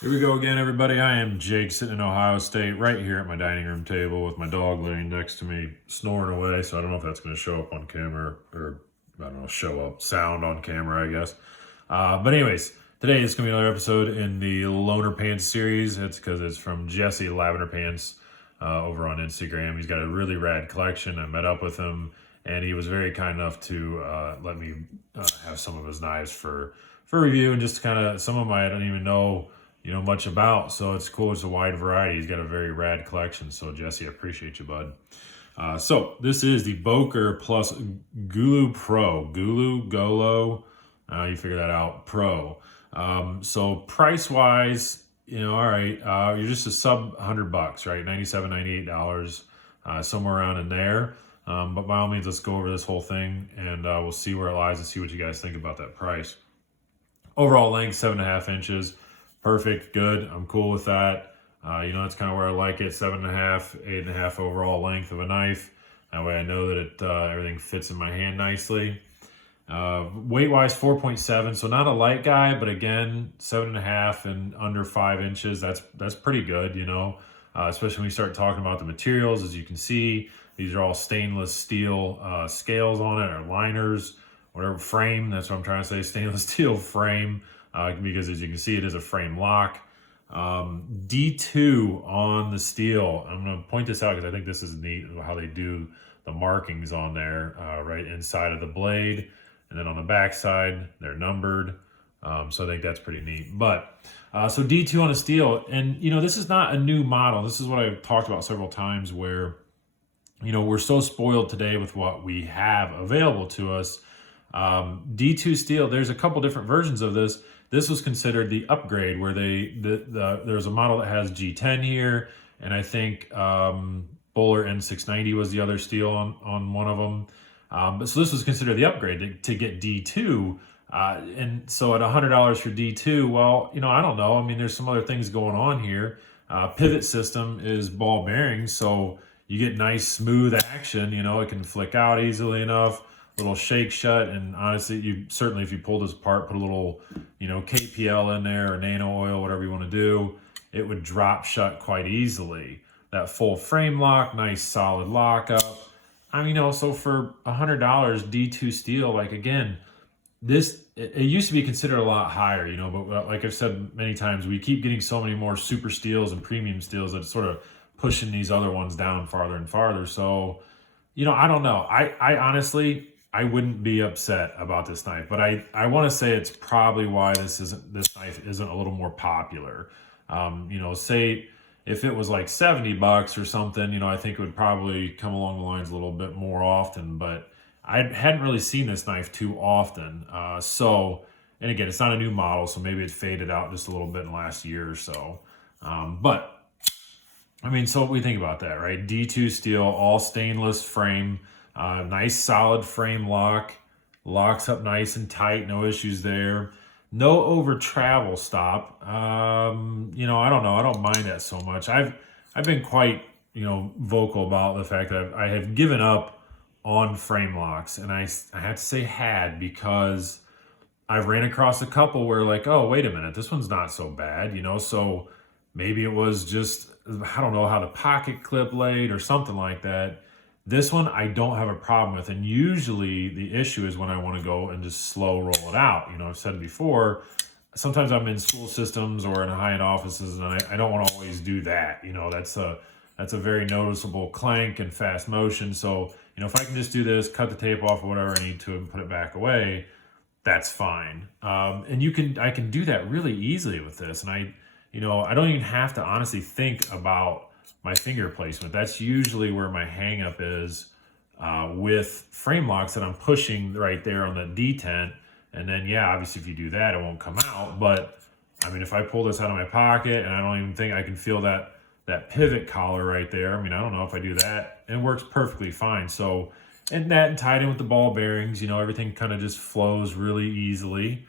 Here we go again, everybody. I am Jake, sitting in Ohio State, right here at my dining room table with my dog laying next to me, snoring away. So I don't know if that's going to show up on camera or, I don't know, show up sound on camera, I guess. But anyways, today is going to be another episode in the LoanerPants series. It's because it's from Jesse Lavender Pants over on Instagram. He's got a really rad collection. I met up with him, and he was very kind enough to let me have some of his knives for review, and just kind of some of them I don't even know much about, so it's cool. It's a wide variety. He's got a very rad collection. So Jesse, I appreciate you, bud. So this is the Boker Plus Gulo Pro. Gulo, you figure that out, Pro. So price wise, all right, you're just a sub $100, right? $97, $98, somewhere around in there. But by all means, let's go over this whole thing, and we'll see where it lies and see what you guys think about that price. Overall length, 7.5 inches. Perfect, good. I'm cool with that. That's kind of where I like it. 7.5, 8.5 overall length of a knife. That way I know that everything fits in my hand nicely. Weight-wise, 4.7, so not a light guy, but again, 7.5 and under 5 inches. That's pretty good, especially when you start talking about the materials. As you can see, these are all stainless steel scales on it, or liners, whatever frame. That's what I'm trying to say, stainless steel frame. Because as you can see, it is a frame lock. D2 on the steel. I'm going to point this out because I think this is neat how they do the markings on there, right inside of the blade. And then on the back side, they're numbered. So I think that's pretty neat. But so D2 on a steel. And, this is not a new model. This is what I've talked about several times where, we're so spoiled today with what we have available to us. D2 steel, there's a couple different versions of this. This was considered the upgrade where there's a model that has G10 here, and I think Bowler N690 was the other steel on one of them. But so this was considered the upgrade to get D2. And so at $100 for D2, well, I don't know. I mean, there's some other things going on here. Pivot system is ball bearings, so you get nice smooth action. It can flick out easily enough. Little shake shut, and honestly, you certainly, if you pull this apart, put a little, KPL in there or nano oil, whatever you want to do, it would drop shut quite easily. That full frame lock, nice solid lockup. I mean, so for $100, D2 steel, like again, it used to be considered a lot higher, but like I've said many times, we keep getting so many more super steels and premium steels that it's sort of pushing these other ones down farther and farther. So, I don't know. I honestly, I wouldn't be upset about this knife, but I want to say it's probably why this knife isn't a little more popular. Say if it was like $70 or something, I think it would probably come along the lines a little bit more often, but I hadn't really seen this knife too often. And again, it's not a new model, so maybe it faded out just a little bit in the last year or so. But I mean, so what we think about that, right? D2 steel, all stainless frame. Nice solid frame lock, locks up nice and tight, no issues there. No over travel stop. I don't know. I don't mind that so much. I've been quite, vocal about the fact that I have given up on frame locks, and I have to say had, because I ran across a couple where like, oh, wait a minute, this one's not so bad, so maybe it was just, I don't know how the pocket clip laid or something like that. This one I don't have a problem with, and usually the issue is when I want to go and just slow roll it out. I've said it before, sometimes I'm in school systems or in high-end offices, and I don't want to always do that. That's a very noticeable clank and fast motion. So, if I can just do this, cut the tape off or whatever I need to and put it back away, that's fine. And I can do that really easily with this, and I don't even have to honestly think about my finger placement. That's usually where my hang up is with frame locks, that I'm pushing right there on the detent. And then, yeah, obviously if you do that, it won't come out. But I mean, if I pull this out of my pocket and I don't even think I can feel that pivot collar right there. I mean, I don't know if I do that, it works perfectly fine. So, and tied in with the ball bearings, everything kind of just flows really easily.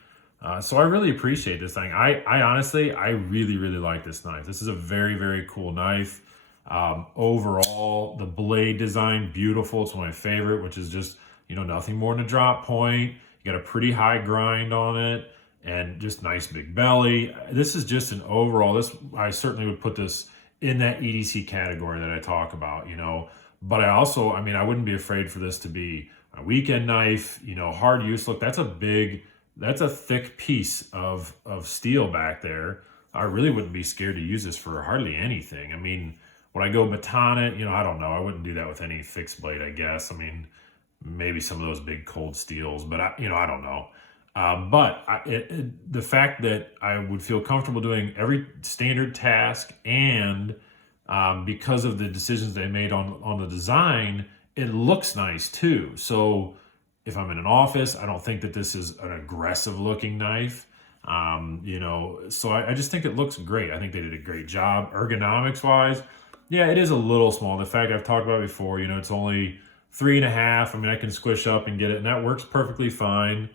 So I really appreciate this thing. I honestly, I really, really like this knife. This is a very, very cool knife. Overall, the blade design, beautiful. It's one of my favorite, which is just, nothing more than a drop point. You got a pretty high grind on it. and just nice big belly. This is just an overall, I certainly would put this in that EDC category that I talk about, you know. But I also, I mean, I wouldn't be afraid for this to be a weekend knife, you know, hard use. Look, that's a thick piece of steel back there. I really wouldn't be scared to use this for hardly anything. I mean, would I go baton it? You know, I don't know. I wouldn't do that with any fixed blade, I guess. I mean, maybe some of those big cold steels, but I don't know. The fact that I would feel comfortable doing every standard task, and because of the decisions they made on the design, it looks nice too. So if I'm in an office, I don't think that this is an aggressive looking knife. You know, so I just think it looks great. I think they did a great job ergonomics wise. Yeah, it is a little small. The fact I've talked about before, you know, it's only 3.5. I mean, I can squish up and get it, and that works perfectly fine.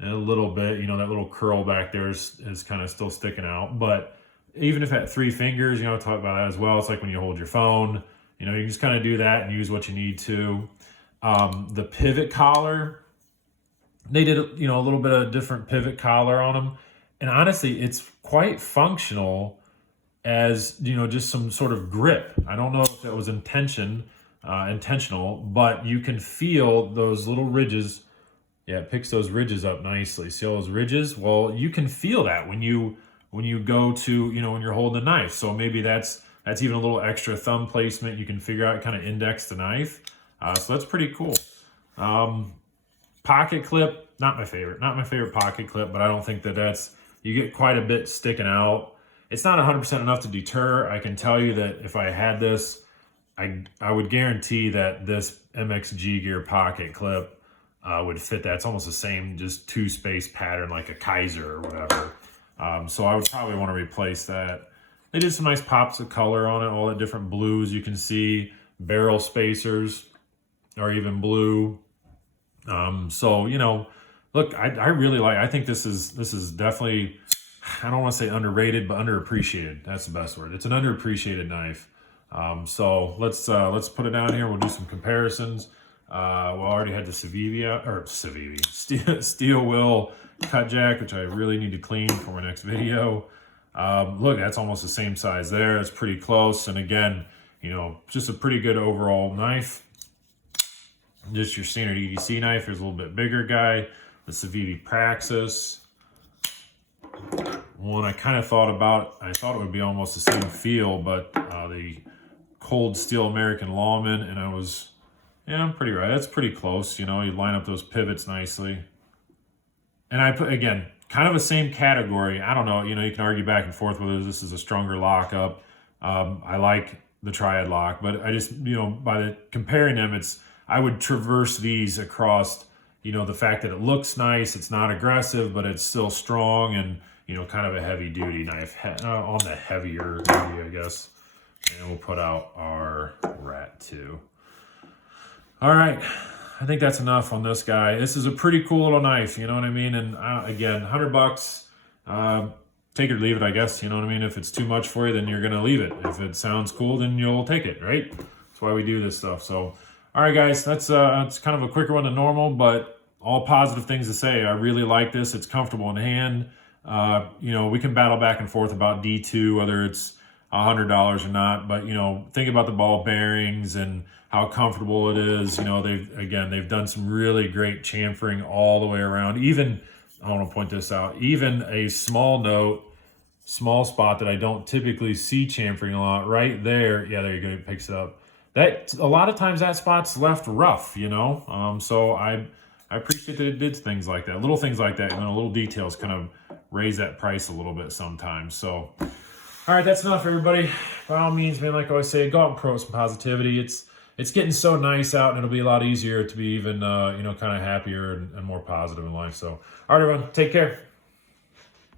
And a little bit, you know, that little curl back there is kind of still sticking out. But even if at 3 fingers, you know, I'll talk about that as well. It's like when you hold your phone, you know, you just kind of do that and use what you need to. The pivot collar, they did, you know, a little bit of different pivot collar on them. And honestly, it's quite functional as, you know, just some sort of grip. I don't know if that was intentional, but you can feel those little ridges. Yeah, it picks those ridges up nicely. See all those ridges? Well, you can feel that when you go to, you know, when you're holding the knife. So maybe that's even a little extra thumb placement. You can figure out, kind of index the knife. So that's pretty cool. Pocket clip, not my favorite pocket clip, but I don't think you get quite a bit sticking out. It's not 100% enough to deter. I can tell you that if I had this, I would guarantee that this MXG Gear pocket clip would fit that. It's almost the same, just 2-space pattern like a Kaiser or whatever. So I would probably want to replace that. They did some nice pops of color on it, all the different blues you can see, barrel spacers are even blue. So, you know, look, I really I think this is definitely, I don't want to say underrated, but underappreciated. That's the best word. It's an underappreciated knife. So let's put it down here. We'll do some comparisons. We already had the steel wheel cut jack, which I really need to clean for my next video. Look, that's almost the same size there. It's pretty close. And again, you know, just a pretty good overall knife. Just your standard EDC knife. Here's a little bit bigger guy, the Civivi Praxis. One I kind of thought about, I thought it would be almost the same feel, but the cold steel American Lawman, and I'm pretty right. That's pretty close. You know, you line up those pivots nicely. And I put, again, kind of the same category. I don't know, you know, you can argue back and forth whether this is a stronger lockup. I like the Triad lock, but I just, you know, comparing them, I would traverse these across, you know, the fact that it looks nice, it's not aggressive, but it's still strong and, you know, kind of a heavy duty knife on the heavier duty, I guess. And we'll put out our Rat 2. All right, I think that's enough on this guy. This is a pretty cool little knife, you know what I mean? And again, $100, take it or leave it, I guess. You know what I mean? If it's too much for you, then you're gonna leave it. If it sounds cool, then you'll take it, right? That's why we do this stuff. So, all right, guys, that's kind of a quicker one than normal, but all positive things to say. I really like this. It's comfortable in hand. You know, we can battle back and forth about D2, whether it's $100 or not, but you know, think about the ball bearings and how comfortable it is. You know, they've done some really great chamfering all the way around. Even, I want to point this out, even a small spot that I don't typically see chamfering a lot, right there. Yeah, there you go, it picks it up. That a lot of times that spot's left rough, you know. So I appreciate that it did things like that, little things like that, and then little details kind of raise that price a little bit sometimes. So, all right, that's enough, everybody. By all means, man, like I always say, go out and promote some positivity. It's getting so nice out, and it'll be a lot easier to be even, you know, kind of happier and more positive in life. So, all right, everyone, take care.